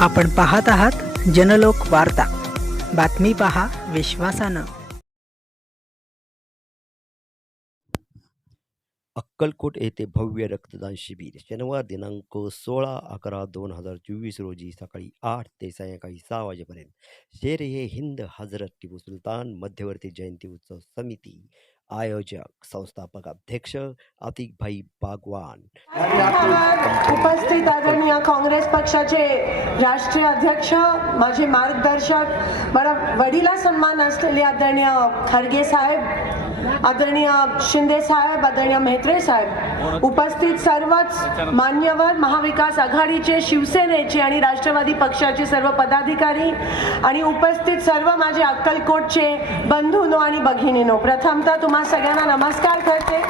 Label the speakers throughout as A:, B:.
A: आपण पाहत आहात जनलोक वार्ता. बातमी पहा विश्वासानं.
B: अक्कलकोट येथे भव्य रक्तदान शिबिर. शनिवार दिनांक सोळा अकरा दोन हजार चोवीस रोजी सकाळी आठ ते सायंकाळी सहा वाजेपर्यंत. शेर हे हिंद हजरत टिपू सुलतान मध्यवर्ती जयंती उत्सव समिती आयोजक संस्थापक अध्यक्ष आतिकभाई बागवान।
C: उपस्थित आदरणीय काँग्रेस पक्षाचे राष्ट्रीय अध्यक्ष माझे मार्गदर्शक मला वडिला सन्मान असलेले आदरणीय खरगे साहेब आदरणीय शिंदे साहेब आदरणीय मेहत्रे साहेब उपस्थित सर्वच मान्यवर महाविकास आघाडीचे शिवसेनेचे आणि राष्ट्रवादी पक्षाचे सर्व पदाधिकारी आणि उपस्थित सर्व माझे अक्कलकोटचे बंधूनो आणि भगिनीनो. प्रथमतः तुम्हा सगळ्यांना नमस्कार करते.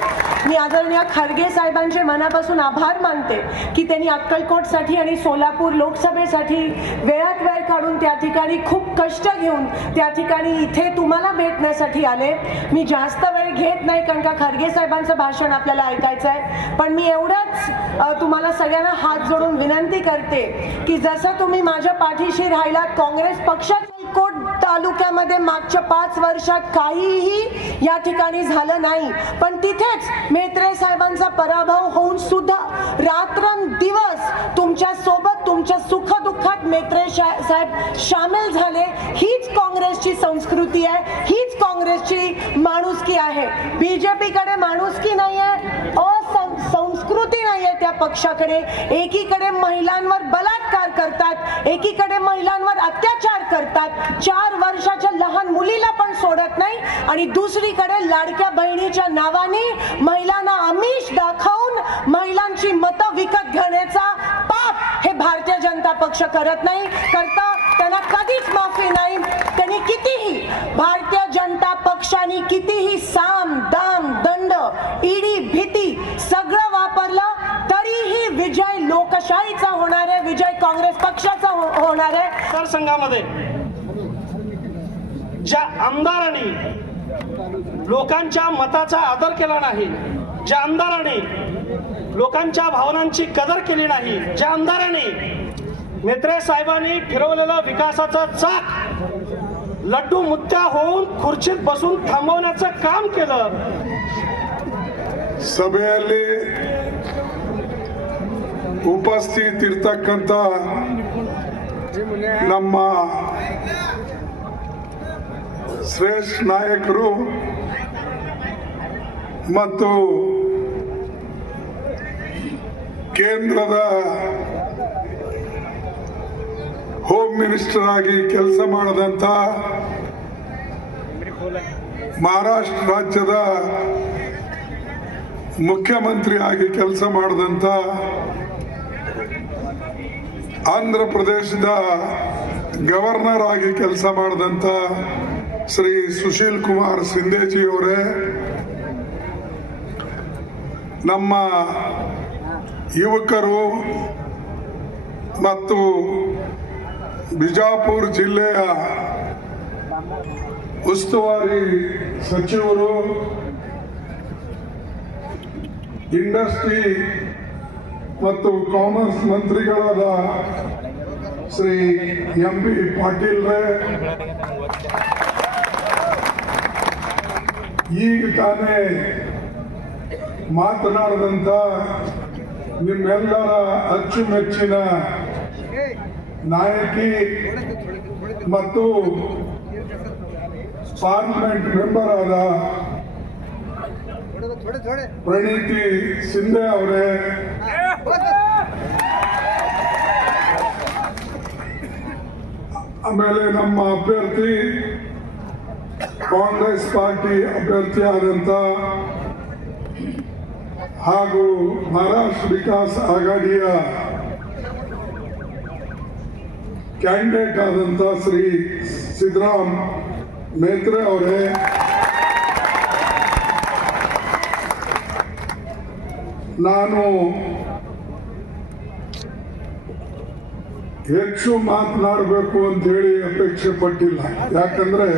C: मी आदरणीय खरगे साहेबांचे मनापासून आभार मानते की त्यांनी अक्कलकोटसाठी आणि सोलापूर लोकसभेसाठी वेळात वेळ काढून त्या ठिकाणी खूप कष्ट घेऊन त्या ठिकाणी इथे तुम्हाला भेटण्यासाठी आले. मी जास्त वेळ घेत नाही कारण का खरगे साहेबांचं भाषण आपल्याला ऐकायचं आहे पण मी एवढंच तुम्हाला सगळ्यांना हात जोडून विनंती करते की जसं तुम्ही माझ्या पाठीशी राहिलात काँग्रेस पक्षात कोट तालुक्यामध्ये मागच्या पाच वर्षात काहीही या ठिकाणी झालं नाही. पण तिथेच मेत्रे साहेबांचा पराभव होऊन सुद्धा रात्रंदिवस तुमच्यासोबत तुमच्या सुखदुःखात मेत्रे साहेब सामील झाले. हीच काँग्रेसची संस्कृती आहे हीच काँग्रेसची माणुसकी आहे. बीजेपीकडे माणुसकी नाही आहे संस्कृती नाहीये त्या पक्षाकडे. एकीकडे महिलांवर बलात्कार करतात एकीकडे महिलांवर अत्याचार करतात. चार वर्षाच्या लहान मुलीला पण सोडत नाही आणि दुसरीकडे लाडक्या बहिणीच्या नावाने महिलांना आमिष दाखवून महिलांची मतं विकत घेण्याचा पाप हे भारतीय जनता पक्ष करत नाही. करता त्यांना कधीच माफी नाही. त्यांनी कितीही भारतीय जनता पक्षाने कितीही साम दाम दंड ईडी भीती सगळं वापरलं तरीही विजय लोकशाहीचा होणार आहे विजय काँग्रेस पक्षाचा हो- होणार आहे.
D: मतदारसंघामध्ये ज्या आमदारांनी लोकांच्या मताचा आदर केला नाही ज्या आमदारांनी लोकांच्या भावनांची कदर केली नाही ज्या आमदारांनी मेत्रे साहेबांनी फिरवलेलं विकासाचं चाक लड्डू मुत्या होऊन खुर्चीत बसून थांबवण्याचं काम केलं
E: ಸಭೆಯಲ್ಲಿ ಉಪಸ್ಥಿತಿರ್ತಕ್ಕಂಥ ನಮ್ಮ ಶ್ರೇಷ್ಠ ನಾಯಕರು ಮತ್ತು ಕೇಂದ್ರದ ಹೋಮ್ ಮಿನಿಸ್ಟರ್ ಆಗಿ ಕೆಲಸ ಮಾಡಿದಂಥ ಮಹಾರಾಷ್ಟ್ರ ರಾಜ್ಯದ ಮುಖ್ಯಮಂತ್ರಿ ಆಗಿ ಕೆಲಸ ಮಾಡಿದಂಥ ಆಂಧ್ರ ಪ್ರದೇಶದ ಗವರ್ನರ್ ಆಗಿ ಕೆಲಸ ಮಾಡಿದಂಥ ಶ್ರೀ ಸುಶೀಲ್ ಕುಮಾರ್ ಸಿಂಧೇಜಿ ಅವರೇ, ನಮ್ಮ ಯುವಕರು ಮತ್ತು ಬಿಜಾಪುರ ಜಿಲ್ಲೆಯ ಉಸ್ತುವಾರಿ ಸಚಿವರು, ಇಂಡಸ್ಟ್ರಿ ಮತ್ತು ಕಾಮರ್ಸ್ ಮಂತ್ರಿಗಳಾದ ಶ್ರೀ ಎಂ ಪಾಟೀಲ್ ರೇ, ಈಗ ತಾನೇ ಮಾತನಾಡದಂತ ನಿಮ್ಮೆಲ್ಲರ ಅಚ್ಚುಮೆಚ್ಚಿನ ನಾಯಕಿ ಮತ್ತು ಪಾರ್ಲಿಮೆಂಟ್ ಮೆಂಬರ್ ಆದ ಪ್ರಣೀತಿ ಸಿಂಧೆ ಅವರೇ. ಆಮೇಲೆ ನಮ್ಮ ಅಭ್ಯರ್ಥಿ, ಕಾಂಗ್ರೆಸ್ ಪಾರ್ಟಿ ಅಭ್ಯರ್ಥಿ ಆದಂತ ಹಾಗೂ ಮಹಾರಾಷ್ಟ್ರ ವಿಕಾಸ್ ಆಘಾಡಿಯ ಕ್ಯಾಂಡಿಡೇಟ್ ಆದಂತ ಶ್ರೀ ಸಿದ್ದರಾಮ್ ಮೇತ್ರೆ ಅವರೇ ನಾನು ಹೆಚ್ಚು ಮಾತನಾಡಬೇಕು ಅಂತೇಳಿ ಅಪೇಕ್ಷೆ ಪಟ್ಟಿಲ್ಲ. ಯಾಕಂದ್ರೆ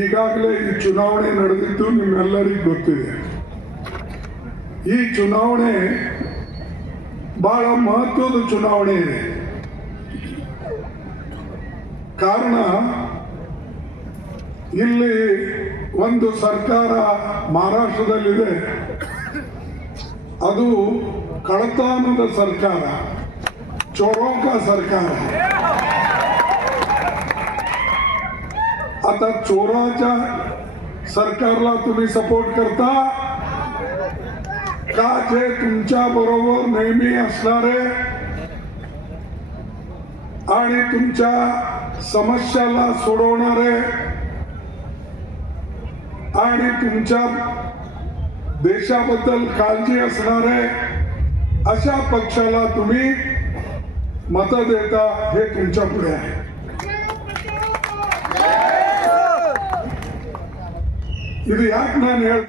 E: ಈಗಾಗಲೇ ಈ ಚುನಾವಣೆ ನಡೆದಿದ್ದು ನಿಮ್ಮೆಲ್ಲರಿಗೂ ಗೊತ್ತಿದೆ. ಈ ಚುನಾವಣೆ ಬಹಳ ಮಹತ್ವದ ಚುನಾವಣೆ ಇದೆ. ಕಾರಣ ಇಲ್ಲಿ ಒಂದು ಸರ್ಕಾರ ಮಹಾರಾಷ್ಟ್ರದಲ್ಲಿದೆ ಅದು ಕಳತಾನದ ಸರ್ಕಾರ चोरों का सरकार आहे आता चोराच्या सरकारला तुम्ही सपोर्ट करता का जे तुमच्या बरोबर नेहमी असणारे आणि तुमच्या समस्याला सोडवणारे आणि तुमच्या देशाबद्दल काळजी असणारे अशा पक्षाला तुम्ही मत देता हे तुमच्या पुढे आहे ಇದು ಯಾಕೆ ನಾನು ಹೇಳ್ತೀನಿ